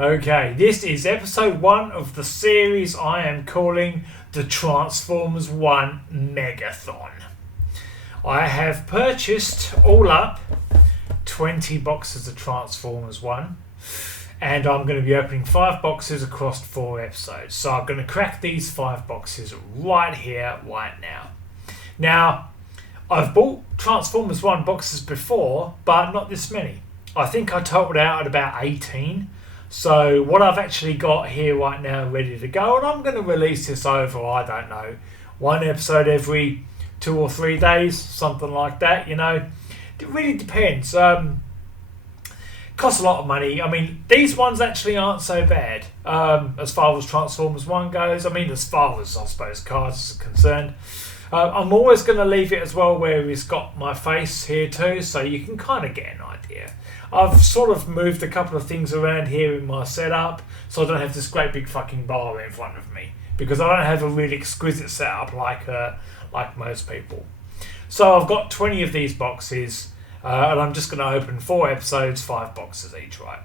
Okay, this is episode 1 of the series I am calling the Transformers One Megathon. I have purchased all up 20 boxes of Transformers One, and I'm going to be opening 5 boxes across 4 episodes. So I'm going to crack these 5 boxes right here, right now. Now, I've bought Transformers One boxes before, but not this many. I think I totaled out at about 18. So what I've actually got here right now ready to go, and I'm going to release this over, I don't know, 1 episode every 2 or 3 days, something like that, you know. It really depends. Costs a lot of money. I mean, these ones actually aren't so bad as far as Transformers One goes. I mean, as far as, I suppose, cards are concerned. I'm always going to leave it as well where it's got my face here too, so you can kind of get an idea. I've sort of moved a couple of things around here in my setup, so I don't have this great big fucking bar in front of me, because I don't have a really exquisite setup like most people. So I've got 20 of these boxes, and I'm just going to open 4 episodes, 5 boxes each, right?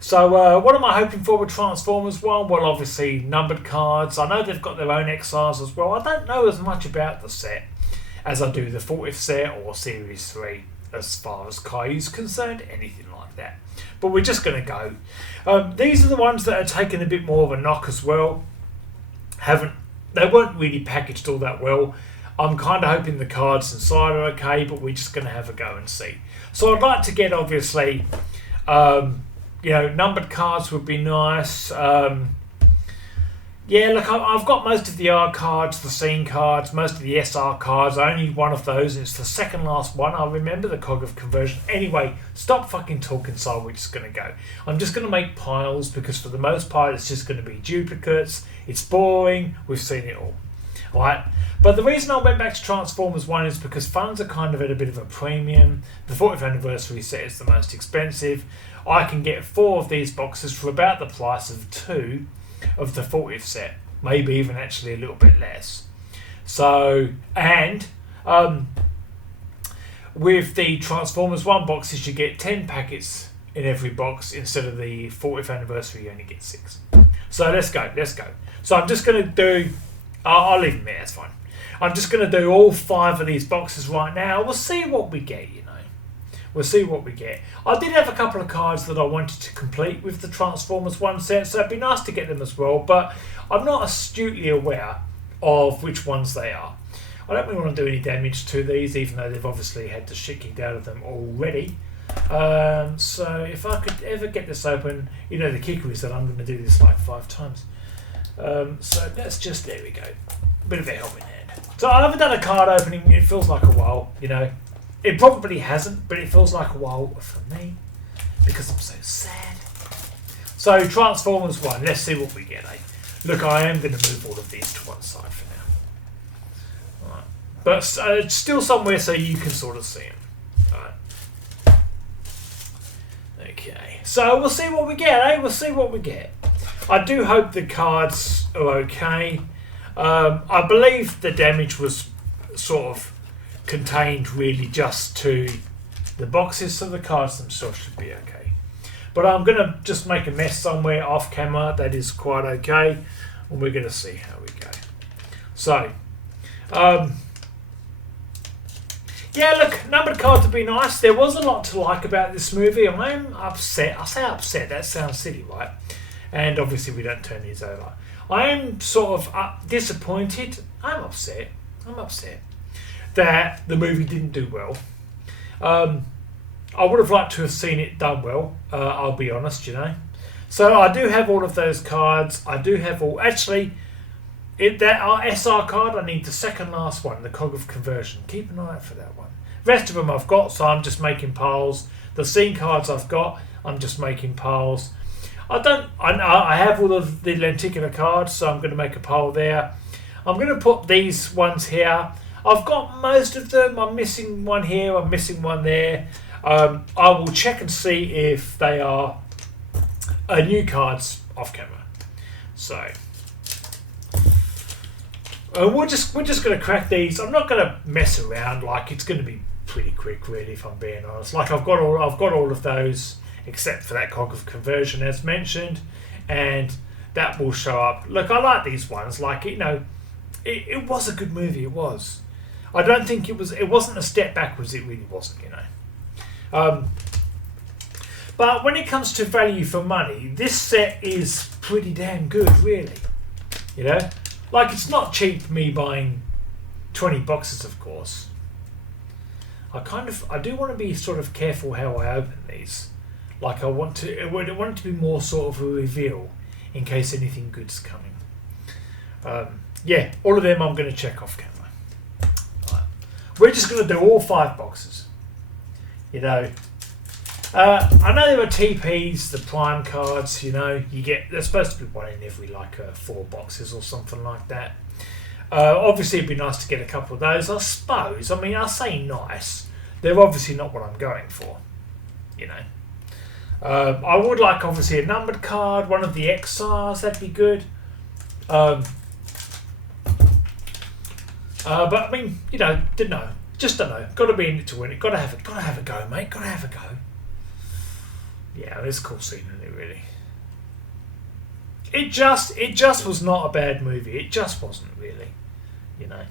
So what am I hoping for with Transformers One? Well, obviously numbered cards. I know they've got their own XRs as well. I don't know as much about the set as I do the 40th set or Series 3 as far as Kayou's concerned, anything like that. But we're just going to go. These are the ones that are taking a bit more of a knock as well. They weren't really packaged all that well. I'm kind of hoping the cards inside are okay, but we're just going to have a go and see. So I'd like to get, obviously, numbered cards would be nice. Yeah, look, I've got most of the R cards, the scene cards, most of the SR cards. Only one of those, and it's the second last one. I remember the cog of conversion. Anyway, stop fucking talking, so we're just going to go. I'm just going to make piles, because for the most part, it's just going to be duplicates. It's boring. We've seen it all. Alright, but the reason I went back to Transformers 1 is because funds are kind of at a bit of a premium. The 40th anniversary set is the most expensive. I can get 4 of these boxes for about the price of 2 of the 40th set, maybe even actually a little bit less. So, and with the Transformers 1 boxes, you get 10 packets in every box instead of the 40th anniversary, you only get 6. So let's go. So I'm just going to do, I'll leave them there, that's fine. I'm just going to do all 5 of these boxes right now. We'll see what we get, you know. We'll see what we get. I did have a couple of cards that I wanted to complete with the Transformers 1 set, so it'd be nice to get them as well, but I'm not astutely aware of which ones they are. I don't really want to do any damage to these, even though they've obviously had the shit kicked out of them already. So if I could ever get this open, you know the kicker is that I'm going to do this like 5 times. So that's just, there we go. Bit of a help in hand. So I haven't done a card opening, it feels like a while, you know. It probably hasn't, but it feels like a while for me, because I'm so sad. So Transformers 1, let's see what we get, eh? Look, I am going to move all of these to one side for now. Alright. But it's still somewhere so you can sort of see them. Alright. Okay, so we'll see what we get, eh? We'll see what we get. I do hope the cards are okay. I believe the damage was sort of contained really just to the boxes, so the cards themselves should be okay. But I'm going to just make a mess somewhere off camera. That is quite okay, and we're going to see how we go. So, yeah, look, numbered cards would be nice. There was a lot to like about this movie. I'm upset. I say upset, that sounds silly, right? And obviously we don't turn these over. I am sort of disappointed. I'm upset that the movie didn't do well. I would have liked to have seen it done well, I'll be honest, you know. So I do have all of those cards. I do have all... Actually, that SR card, I need the second last one, the cog of conversion. Keep an eye out for that one. Rest of them I've got, so I'm just making piles. The scene cards I've got, I'm just making piles. I have all of the lenticular cards, so I'm going to make a pile there. I'm going to put these ones here. I've got most of them. I'm missing one here. I'm missing one there. I will check and see if they are new cards off camera. So we're just going to crack these. I'm not going to mess around. Like, it's going to be pretty quick, really, if I'm being honest. Like, I've got all of those except for that cog of conversion as mentioned, and that will show up. Look, I like these ones. Like, you know, it was a good movie. It was. I don't think it was. It wasn't a step backwards. It really wasn't. You know. But when it comes to value for money, this set is pretty damn good, really. You know, like, it's not cheap. Me buying 20 boxes, of course. I do want to be sort of careful how I open these. Like, I want it to be more sort of a reveal in case anything good's coming. Yeah, all of them I'm going to check off camera. Right. We're just going to do all 5 boxes. You know, I know there are TPs, the Prime cards. You know, there's supposed to be one in every 4 boxes or something like that. Obviously, it'd be nice to get a couple of those. I suppose. I mean, I say nice. They're obviously not what I'm going for. You know. I would like, obviously, a numbered card, one of the XRs. That'd be good. But I mean, you know, don't know. Just don't know. Got to be in it to win it. Got to have it. Got to have a go, mate. Got to have a go. Yeah, it's cool scenery, really. It just was not a bad movie. It just wasn't, really. You know.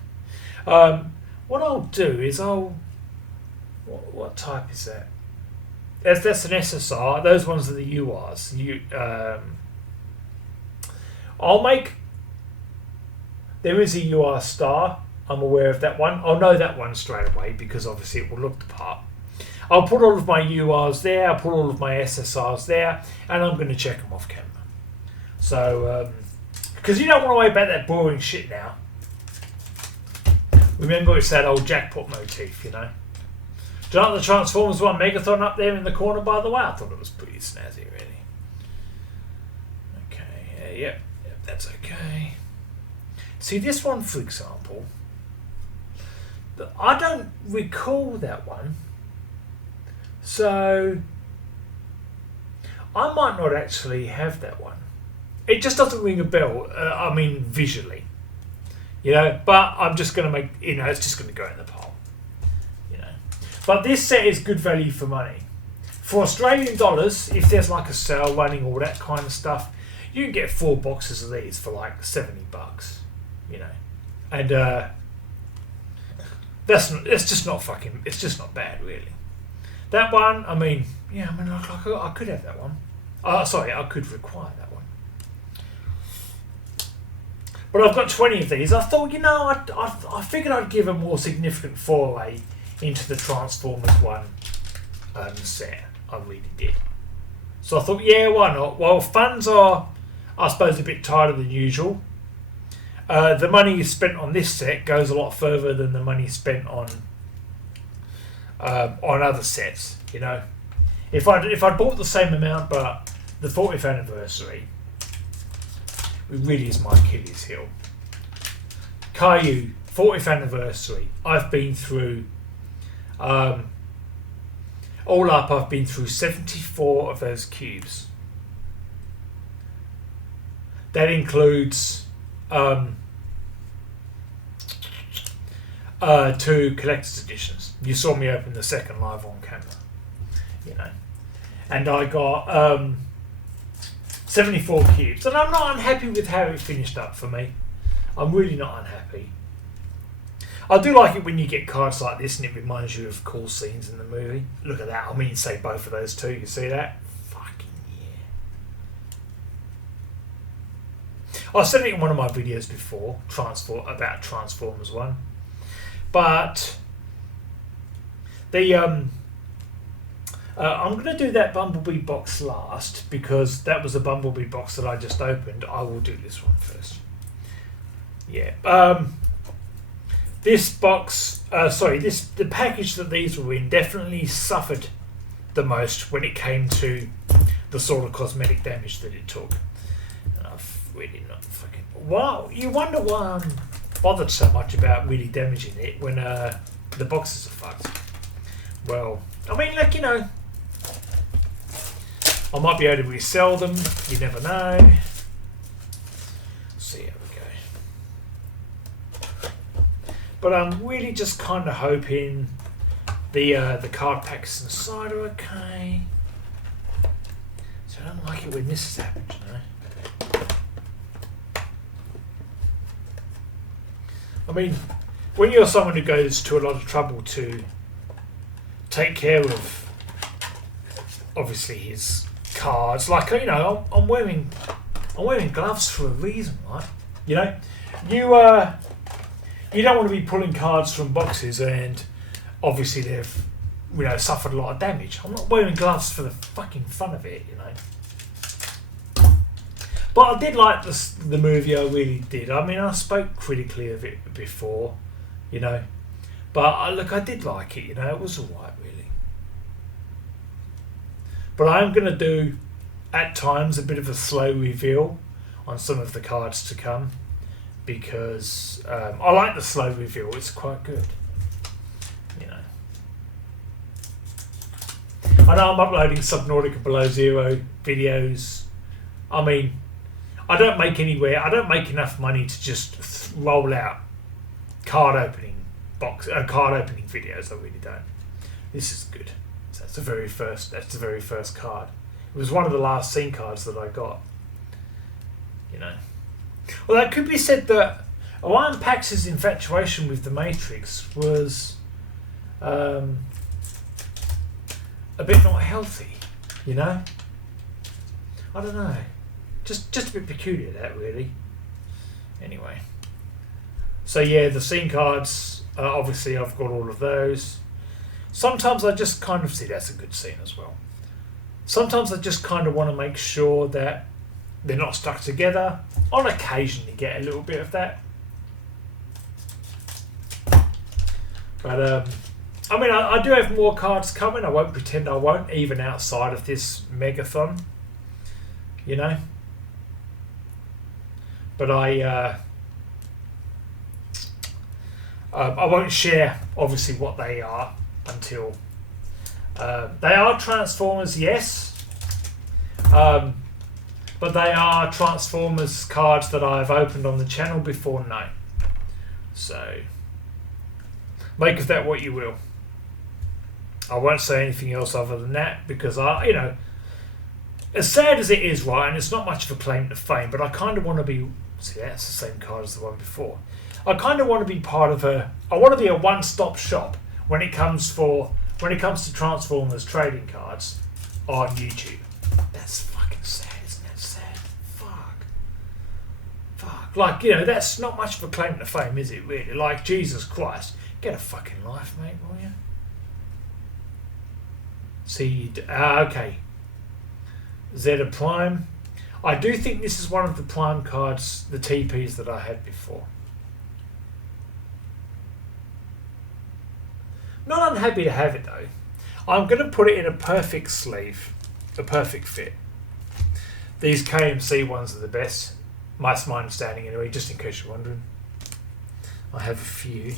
What I'll do is what type is that? That's an SSR. Those ones are the URs. I'll make. There is a UR star. I'm aware of that one. I'll know that one straight away because obviously it will look the part. I'll put all of my URs there. I'll put all of my SSRs there, and I'm going to check them off camera. So, because you don't want to worry about that boring shit now. Remember, it's that old jackpot motif, you know. Do you like the Transformers One Megathon up there in the corner, by the way? I thought it was pretty snazzy, really. Okay, yep, that's okay. See, this one, for example, I don't recall that one. So, I might not actually have that one. It just doesn't ring a bell, I mean, visually. You know, but I'm just going to make, you know, it's just going to go in the pile. You know. But this set is good value for money. For Australian dollars, if there's like a sale running, all that kind of stuff, you can get 4 boxes of these for like $70. You know. And it's just not bad, really. That one, I mean, yeah, I mean, I could have that one. Sorry, I could require that one. But I've got 20 of these. I thought, you know, I figured I'd give a more significant foray into the Transformers One set. I really did. So I thought, yeah, why not? Well, funds are, I suppose, a bit tighter than usual. The money spent on this set goes a lot further than the money spent on other sets. You know, if I bought the same amount, but the 40th anniversary, it really is my Achilles heel. Kayou 40th anniversary. I've been through, all up, I've been through 74 of those cubes. That includes 2 collector's editions. You saw me open the second live on camera, you know, and I got 74 cubes, and I'm not unhappy with how it finished up for me. I'm really not unhappy. I do like it when you get cards like this and it reminds you of cool scenes in the movie. Look at that. I mean, say both of those two. You see that? Fucking yeah. I said it in one of my videos before, about Transformers One, but the I'm going to do that Bumblebee box last because that was a Bumblebee box that I just opened. I will do this one first. Yeah. This box, the package that these were in definitely suffered the most when it came to the sort of cosmetic damage that it took. And I've really not fucking... Wow, you wonder why I'm bothered so much about really damaging it when the boxes are fucked. Well, I mean, like, you know, I might be able to resell them. You never know. See how we go. But I'm really just kind of hoping the card packs inside are okay. I don't like it when this has happened, you know. I mean, when you're someone who goes to a lot of trouble to take care of, obviously, his cards, like, you know, I'm wearing gloves for a reason, right? You know, you don't want to be pulling cards from boxes and obviously they've, you know, suffered a lot of damage. I'm not wearing gloves for the fucking fun of it, you know. But I did like the movie, I really did. I mean, I spoke critically of it before, you know. But look, I did like it, you know. It was alright, really. But I am going to do, at times, a bit of a slow reveal on some of the cards to come. Because I like the slow reveal. It's quite good, you know. I know I'm uploading Subnautica Below Zero videos. I mean, I don't make enough money to just roll out card opening videos. I really don't. This is good. So that's the very first card. It was one of the last scene cards that I got. You know. Well, that could be said that Orion Pax's infatuation with the Matrix was a bit not healthy, you know? I don't know. Just a bit peculiar, that, really. Anyway. So, yeah, the scene cards, obviously I've got all of those. Sometimes I just kind of see that's a good scene as well. Sometimes I just kind of want to make sure that they're not stuck together. On occasion you get a little bit of that. But, I mean, I do have more cards coming. I won't pretend I won't, even outside of this Megathon. You know? But I won't share, obviously, what they are until... they are Transformers, yes. But they are Transformers cards that I've opened on the channel before, no. So, make of that what you will. I won't say anything else other than that because you know, as sad as it is, right, and it's not much of a claim to fame, but I kind of want to be, see, that's the same card as the one before. I kind of want to be part of I want to be a one-stop shop when it comes to Transformers trading cards on YouTube. That's fucking sad. Like, you know, that's not much of a claim to fame, is it, really? Like, Jesus Christ. Get a fucking life, mate, will you? See, okay. Zeta Prime. I do think this is one of the Prime cards, the TPs that I had before. Not unhappy to have it, though. I'm going to put it in a perfect sleeve. A perfect fit. These KMC ones are the best. That's my understanding anyway, just in case you're wondering. I have a few.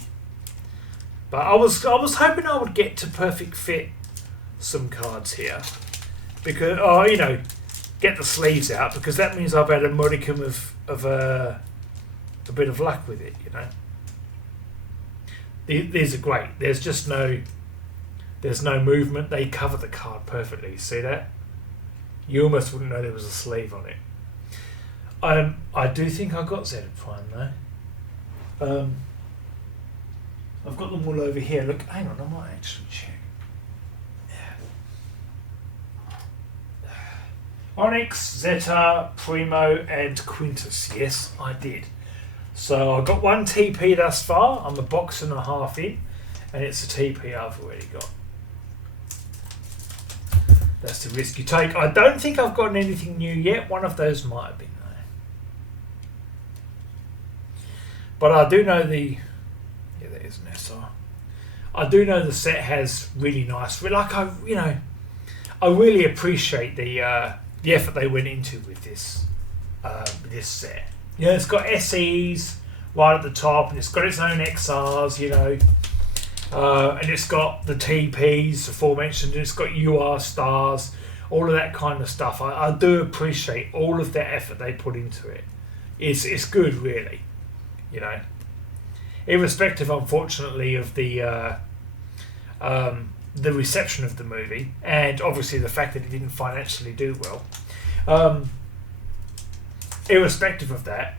But I was hoping I would get to perfect fit some cards here. Because, you know, get the sleeves out, because that means I've had a modicum of a bit of luck with it, you know. These are great. There's no movement. They cover the card perfectly. See that? You almost wouldn't know there was a sleeve on it. I do think I got Zeta Prime though. I've got them all over here. Look, hang on, I might actually check. Yeah. Onyx, Zeta, Primo, and Quintus. Yes, I did. So I got one TP thus far. I'm a box and a half in, and it's a TP I've already got. That's the risk you take. I don't think I've gotten anything new yet. One of those might have been. But I do know there is an SR. I do know the set has really nice. Like I really appreciate the effort they went into with this set. You know, it's got SEs right at the top, and it's got its own XRs. You know, and it's got the TPs aforementioned, and it's got UR stars, all of that kind of stuff. I do appreciate all of the effort they put into it. It's good, really. You know, irrespective, unfortunately, of the reception of the movie, and obviously the fact that it didn't financially do well. Irrespective of that,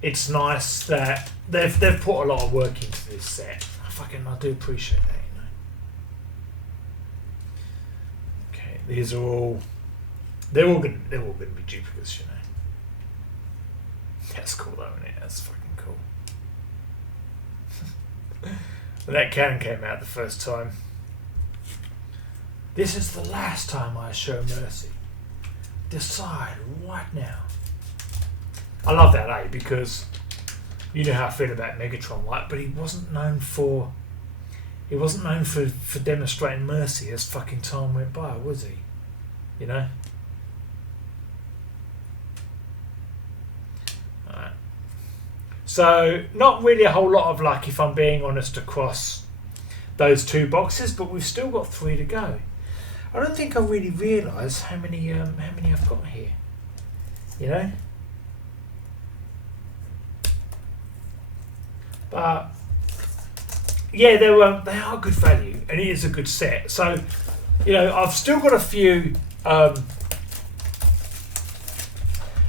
it's nice that they've put a lot of work into this set. I do appreciate that, you know. Okay, these are all they're all gonna be duplicates, you know. That's cool though, isn't it? That's fucking cool. When that cannon came out the first time. This is the last time I show mercy. Decide right now. I love that, because you know how I feel about Megatron, right? But he wasn't known for demonstrating mercy as fucking time went by, was he? You know? Alright. So, not really a whole lot of luck, if I'm being honest, across those two boxes, but we've still got 3 to go. I don't think I really realise how many I've got here. You know? But yeah, they are good value, and it is a good set. So, you know, I've still got a few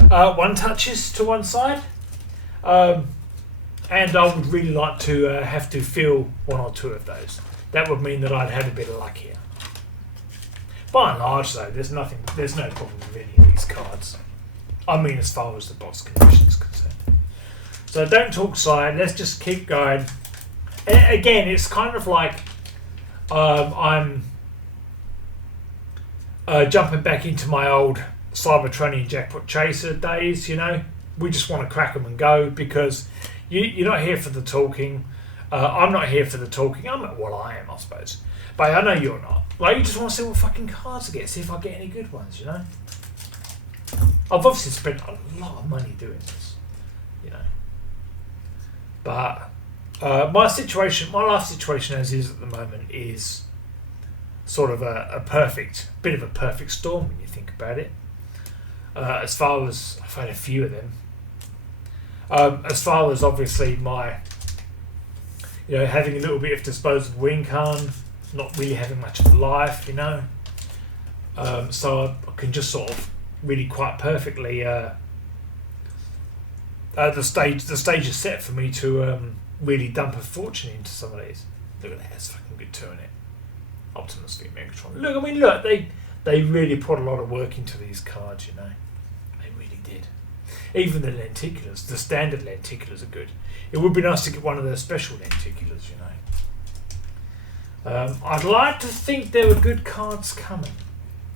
one touches to one side, and I would really like to have to fill 1 or 2 of those. That would mean that I'd had a bit of luck here. By and large, though, there's no problem with any of these cards. I mean, as far as the box condition is concerned. So don't talk side. Let's just keep going. And again, it's kind of like I'm jumping back into my old Cybertronian Jackpot Chaser days. You know, we just want to crack them and go, because you're not here for the talking. I'm not here for the talking. I am, I suppose. But I know you're not. Like, you just want to see what fucking cards I get, see if I get any good ones, you know? I've obviously spent a lot of money doing this, you know? But my life situation as is at the moment is sort of a bit of a perfect storm when you think about it. As far as, I've had a few of them. As far as obviously my, you know, having a little bit of disposable income, not really having much of a life, you know. So I can just sort of really quite perfectly the stage is set for me to really dump a fortune into some of these. Look at that, that's fucking good too, isn't it? Optimus v Megatron. Look, they really put a lot of work into these cards, you know. They really did. Even the lenticulars, the standard lenticulars are good. It would be nice to get one of those special lenticulars, you know. I'd like to think there were good cards coming.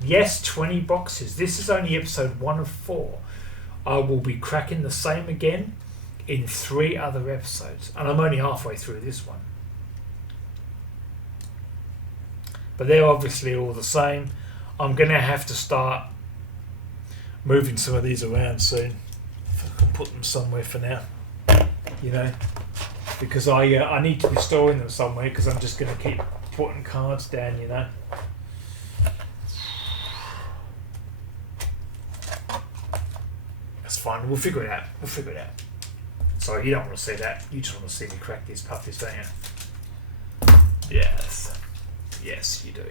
Yes, 20 boxes. This is only episode 1 of 4. I will be cracking the same again in 3 other episodes. And I'm only halfway through this one. But they're obviously all the same. I'm going to have to start moving some of these around soon. If I can put them somewhere for now. You know. Because I need to be storing them somewhere, because I'm just going to keep putting cards down, you know. That's fine. We'll figure it out. Sorry, you don't want to see that. You just want to see me crack these puppies, don't you? Yes. Yes, you do.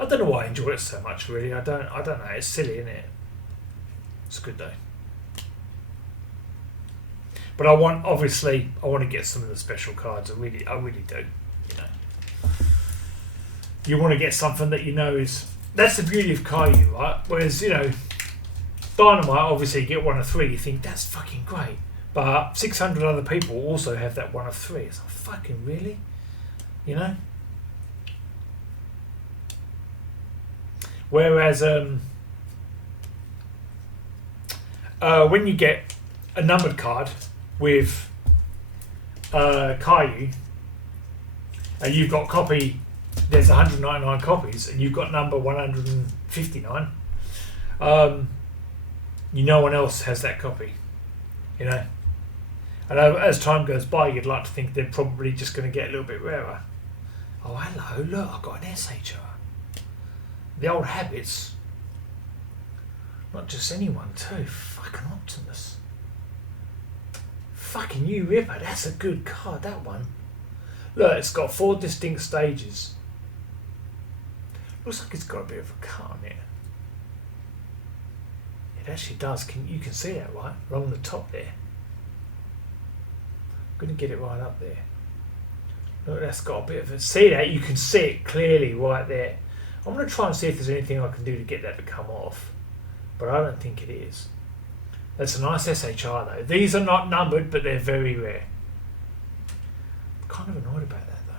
I don't know why I enjoy it so much, really. I don't know. It's silly, isn't it? It's good, though. But I want to get some of the special cards. I really do. You know, you want to get something that you know is. That's the beauty of Kayou, right? Whereas, you know, Dynamite, obviously you get 1 of 3. You think that's fucking great, but 600 other people also have that 1 of 3. It's like, fucking really, you know. Whereas when you get a numbered card with Kayou, and you've got there's 199 copies, and you've got number 159, no one else has that copy, you know. And as time goes by, you'd like to think they're probably just going to get a little bit rarer. Oh, hello, look, I've got an SHR. The old habits. Not just anyone, too. Fucking Optimus. Fucking you Ripper, that's a good card, that one. Look, it's got 4 distinct stages. Looks like it's got a bit of a cut on it. It actually does. You can see that, right? Along the top there. I'm going to get it right up there. Look, that's got a bit of a... See that? You can see it clearly right there. I'm going to try and see if there's anything I can do to get that to come off. But I don't think it is. That's a nice SHR though. These are not numbered, but they're very rare. I'm kind of annoyed about that though.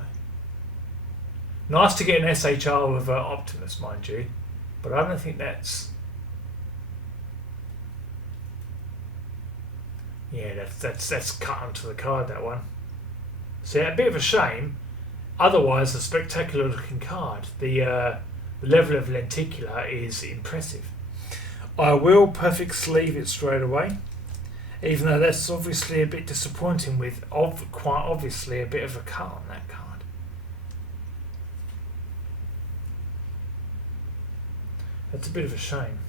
Nice to get an SHR with Optimus, mind you. But I don't think that's... Yeah, that's cut onto the card, that one. So a bit of a shame. Otherwise, a spectacular looking card. The level of lenticular is impressive. I will perfect sleeve it straight away, even though that's obviously a bit disappointing with quite obviously a bit of a cut on that card. That's a bit of a shame.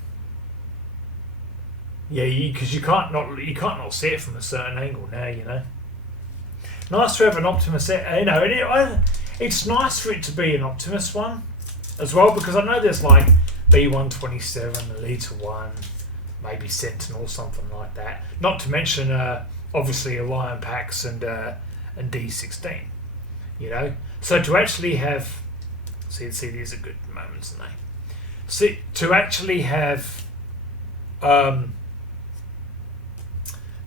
Yeah, because you can't not see it from a certain angle now, you know. Nice to have an Optimus, you know. It's nice for it to be an Optimus one as well, because I know there's like B127, Elite 1, maybe Sentinel, something like that. Not to mention, obviously, Orion Pax and D16, you know. So to actually have, see, these are good moments, aren't they? See, to actually have the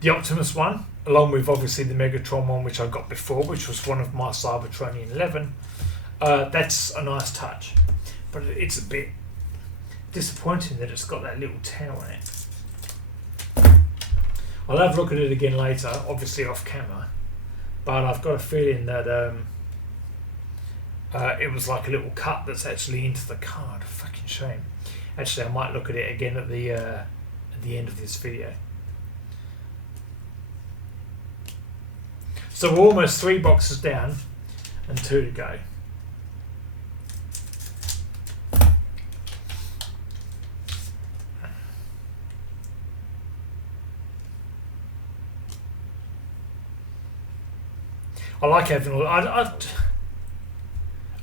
Optimus one, along with obviously the Megatron one, which I got before, which was one of my Cybertronian 11, that's a nice touch. But it's a bit disappointing that it's got that little tail on it. I'll have a look at it again later, obviously off camera, but I've got a feeling that it was like a little cut that's actually into the card. Fucking shame. Actually, I might look at it again at the end of this video. So we're almost 3 boxes down and 2 to go. I like having.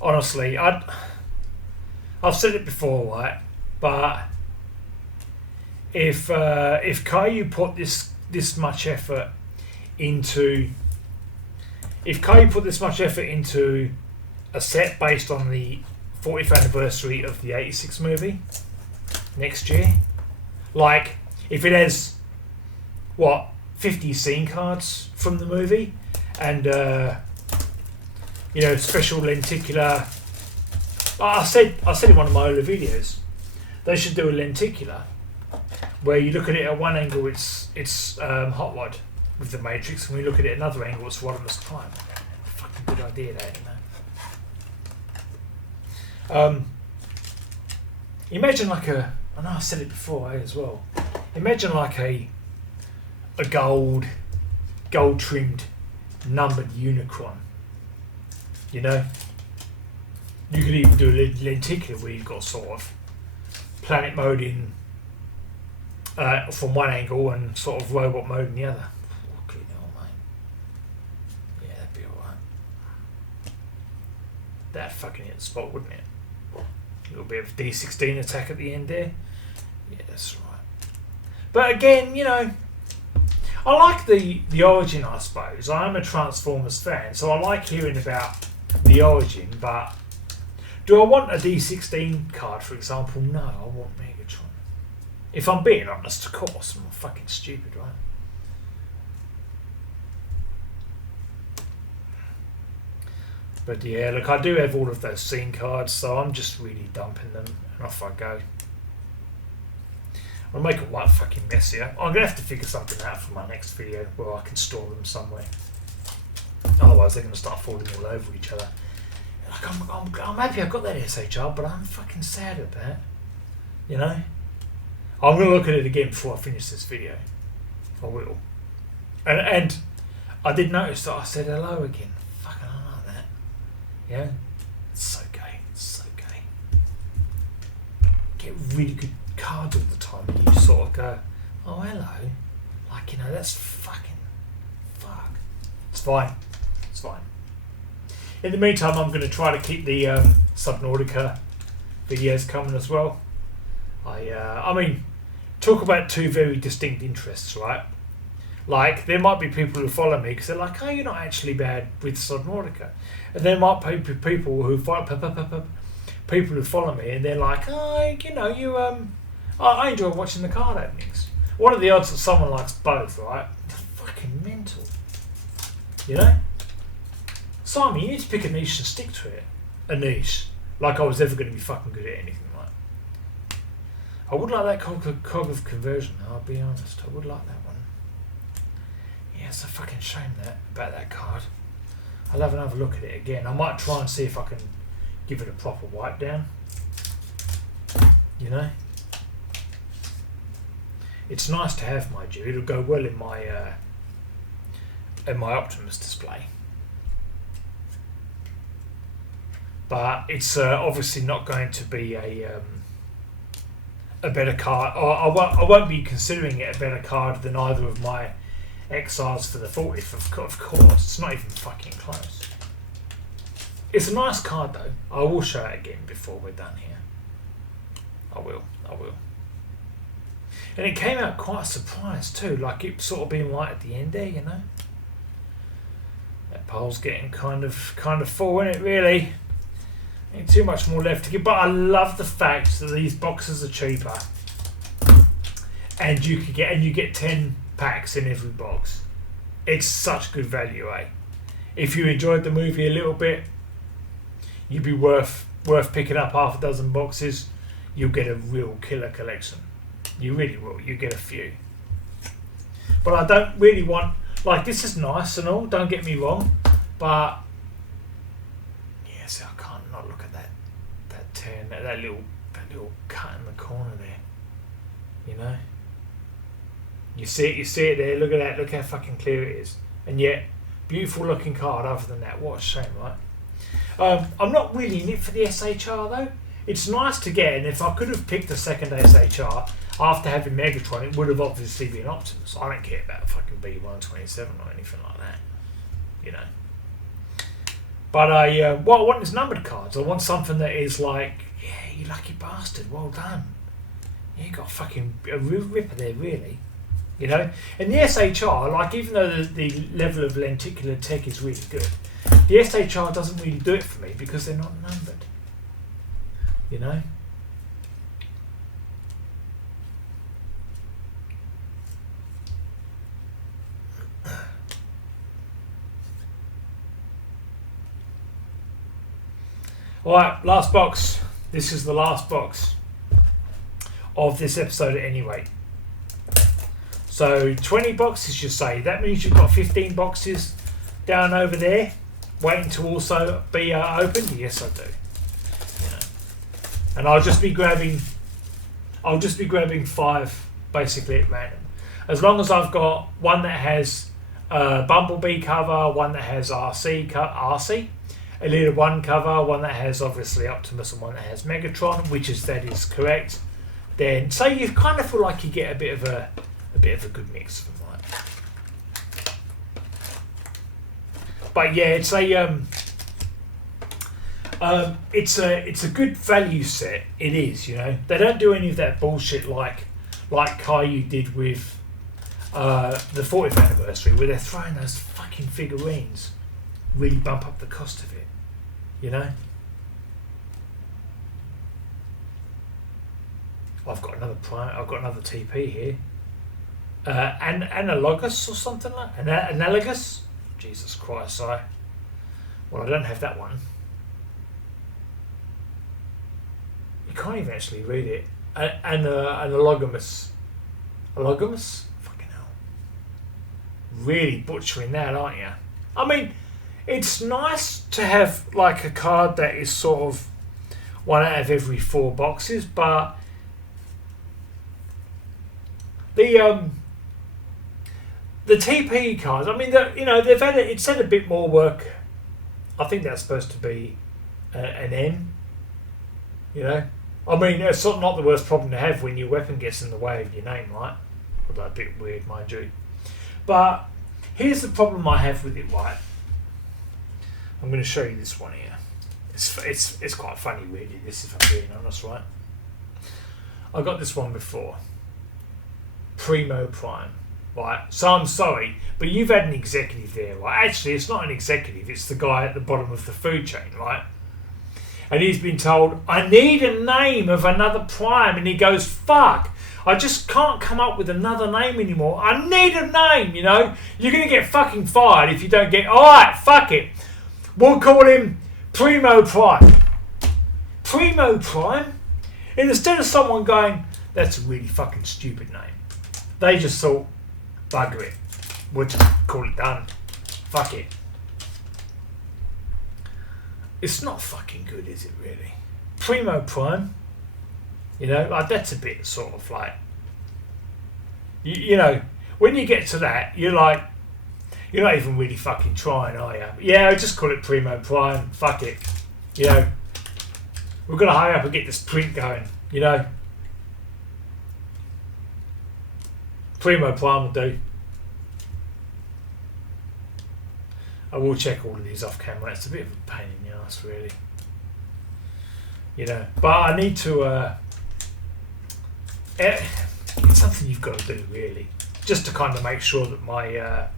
Honestly, I've said it before, right? But if Kayou put this much effort into, a set based on the 40th anniversary of the '86 movie next year, like if it has 50 scene cards from the movie. And you know, special lenticular. I said in one of my earlier videos, they should do a lenticular where you look at it at one angle, it's Hot Rod with the Matrix, and when you look at it at another angle, it's Rodimus Prime. Fucking good idea, that, you know. Imagine like I know I said it before as well. Imagine like a gold trimmed numbered Unicron, you know. You could even do a lenticular where you've got sort of planet mode in from one angle and sort of robot mode in the other. Fucking hell, mate. Yeah, that'd be alright. That'd fucking hit the spot, wouldn't it? A little bit of D16 attack at the end there. Yeah, that's right. But again, you know, I like the origin, I suppose. I am a Transformers fan, so I like hearing about the origin, but do I want a D16 card, for example? No, I want Megatron. If I'm being honest, of course. I'm fucking stupid, right? But yeah, look, I do have all of those scene cards, so I'm just really dumping them, and off I go. I'll make it one fucking messier. I'm going to have to figure something out for my next video where I can store them somewhere. Otherwise they're going to start falling all over each other. Like I'm happy I've got that SHR, but I'm fucking sad at that. You know? I'm going to look at it again before I finish this video. I will. And I did notice that I said hello again. Fucking I like that. Yeah? It's so gay. It's so gay. Get really good cards all the time, and you sort of go, oh hello, like, you know, that's fucking fuck. It's fine. In the meantime, I'm going to try to keep the Subnautica videos coming as well. I mean, talk about two very distinct interests, right? Like, there might be people who follow me because they're like, oh, you're not actually bad with Subnautica. And there might be people who follow me and they're like, oh, you know, I enjoy watching the card openings. What are the odds that someone likes both, right? It's fucking mental. You know? Simon, you need to pick a niche and stick to it. A niche. Like I was ever going to be fucking good at anything, right? I would like that cog of conversion, I'll be honest. I would like that one. Yeah, it's a fucking shame about that card. I'll have another look at it again. I might try and see if I can give it a proper wipe down. You know? It's nice to have, mind you. It'll go well in my Optimus display. But it's obviously not going to be a better card. Or I won't be considering it a better card than either of my XRs for the 40th, of course. It's not even fucking close. It's a nice card though. I will show it again before we're done here. I will. And it came out quite a surprise too, like it sort of being right at the end there, you know. That pole's getting kind of full, isn't it, really? Ain't too much more left to give, but I love the fact that these boxes are cheaper, and you get 10 packs in every box. It's such good value, eh? If you enjoyed the movie a little bit, you'd be worth picking up half a dozen boxes. You'll get a real killer collection. You really will. You get a few. But I don't really want, like, this is nice and all, don't get me wrong, but yes, I can't not look at that turn, that little cut in the corner there. You know? You see it there, look at that, look how fucking clear it is. And yet, beautiful looking card other than that. What a shame, right? I'm not really in it for the SHR though. It's nice to get, and if I could have picked a second SHR after having Megatron, it would have obviously been Optimus. I don't care about fucking B127 or anything like that, you know. But what I want is numbered cards. I want something that is like, yeah, you lucky bastard, well done. Yeah, you got fucking a real ripper there, really. You know? And the SHR, like, even though the level of lenticular tech is really good, the SHR doesn't really do it for me because they're not numbered. You know? Alright, last box. This is the last box of this episode anyway. So 20 boxes, you say. That means you've got 15 boxes down over there waiting to also be opened. Yes, I do. You know. And I'll just be grabbing 5 basically at random. As long as I've got one that has Bumblebee cover, one that has RC, Elite 1 cover, one that has obviously Optimus, and one that has Megatron, that is correct. Then, so you kind of feel like you get a bit of a good mix of them, right? But yeah, it's a good value set. It is, you know. They don't do any of that bullshit like Kayou did with the 40th anniversary, where they're throwing those fucking figurines, really bump up the cost of it. You know? I've got another TP here. Analogous or something like that? Analogous? Jesus Christ, I don't have that one. You can't even actually read it. Analogous. Allogamous? Fucking hell. Really butchering that, aren't you? I mean, it's nice to have like a card that is sort of one out of every 4 boxes, but the TP cards, I mean, they've had it's had a bit more work. I think that's supposed to be an N. You know, I mean, it's sort of not the worst problem to have when your weapon gets in the way of your name, right? Although a bit weird, mind you. But here's the problem I have with it, right? I'm going to show you this one here. It's quite funny, really. This, if I'm being honest, right? I got this one before. Primo Prime, right? So I'm sorry, but you've had an executive there, right? Actually, it's not an executive. It's the guy at the bottom of the food chain, right? And he's been told, I need a name of another Prime. And he goes, fuck, I just can't come up with another name anymore. I need a name, you know. You're going to get fucking fired if you don't get... Alright, fuck it. We'll call him Primo Prime. Primo Prime? And instead of someone going, that's a really fucking stupid name, they just thought, bugger it. We'll just call it done. Fuck it. It's not fucking good, is it really? Primo Prime, you know, like that's a bit sort of like, you know, when you get to that, you're like, you're not even really fucking trying, are you? Yeah, just call it Primo Prime, fuck it. You know, we're going to hurry up and get this print going, you know. Primo Prime will do. I will check all of these off camera. It's a bit of a pain in the ass, really. You know, but I need to. It's something you've got to do, really, just to kind of make sure that my,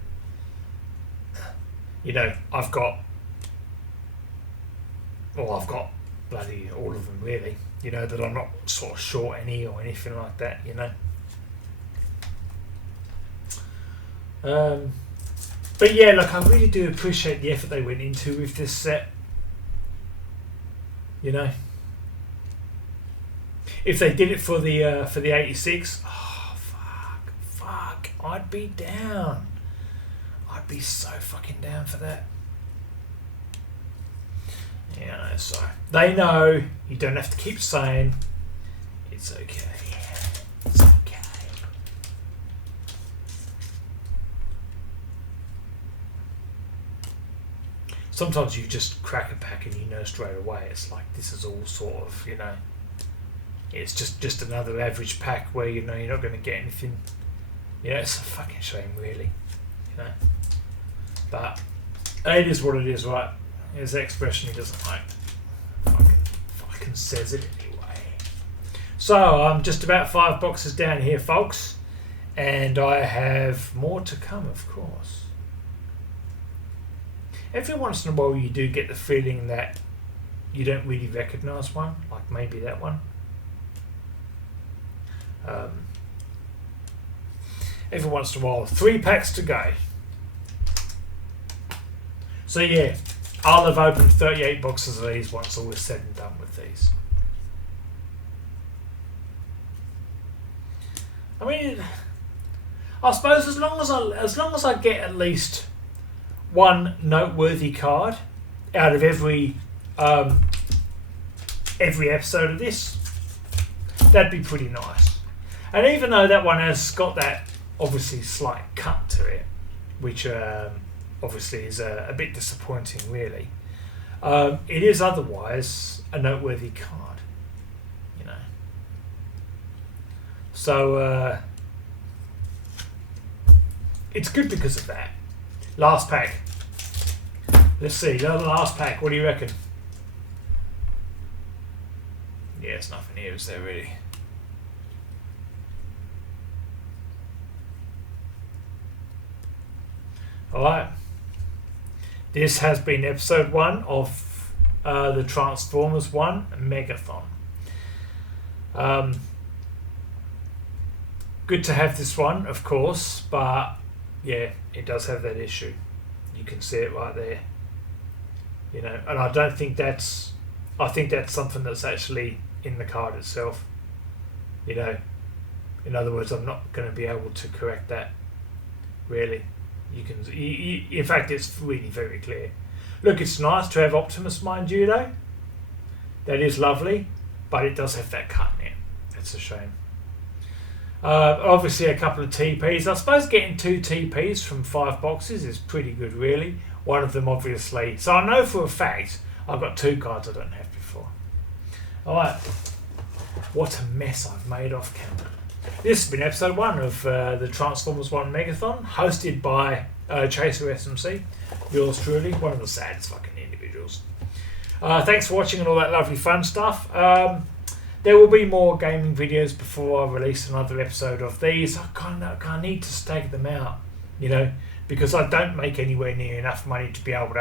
you know, I've got bloody all of them, really. You know, that I'm not sort of short any or anything like that. You know. But yeah, look, I really do appreciate the effort they went into with this set. You know, if they did it for the 86, oh fuck, I'd be down. I'd be so fucking down for that. Yeah, so they know you don't have to keep saying it's okay. It's okay. Sometimes you just crack a pack and you know straight away it's like this is all sort of, you know, it's just another average pack where you know you're not going to get anything. You know, it's a fucking shame, really. You know, but it is what it is, right? There's the expression he doesn't like. Fucking says it anyway. So I'm just about 5 boxes down here, folks, and I have more to come, of course. Every once in a while you do get the feeling that you don't really recognise one, like maybe that one. Every once in a while, 3 packs to go. So yeah, I'll have opened 38 boxes of these once all is said and done with these. I mean, I suppose as long as I get at least one noteworthy card out of every episode of this, that'd be pretty nice. And even though that one has got that obviously slight cut to it, which obviously is a bit disappointing, really, it is otherwise a noteworthy card, you know. So it's good because of that. Last pack. Let's see, the last pack, what do you reckon? Yeah, it's nothing here, is there, really? Alright. This has been episode 1 of the Transformers One Megathon. Good to have this one, of course, but yeah, it does have that issue. You can see it right there. You know, and I don't think that's... I think that's something that's actually in the card itself. You know, in other words, I'm not going to be able to correct that, really. You can... in fact, it's really very clear. Look, it's nice to have Optimus, mind you, though. That is lovely, but it does have that cut in it. That's a shame. Obviously a couple of TPs. I suppose getting 2 TPs from 5 boxes is pretty good, really. One of them obviously, so I know for a fact I've got 2 cards I don't have before. Alright, what a mess I've made off camera. This has been episode 1 of the Transformers One Megathon, hosted by Chaser SMC, yours truly, one of the saddest fucking individuals. Thanks for watching and all that lovely fun stuff. There will be more gaming videos before I release another episode of these. I need to stag them out, because I don't make anywhere near enough money to be able to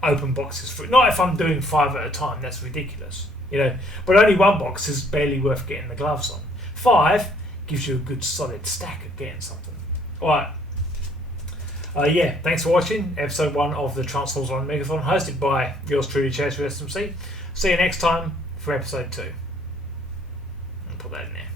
open boxes for it. Not if I'm doing 5 at a time, that's ridiculous, But only one box is barely worth getting the gloves on. 5 gives you a good solid stack of getting something. Alright. Thanks for watching episode 1 of the Transformers One Megathon, hosted by yours truly, Chase with SMC. See you next time for episode 2. I'll put that in there.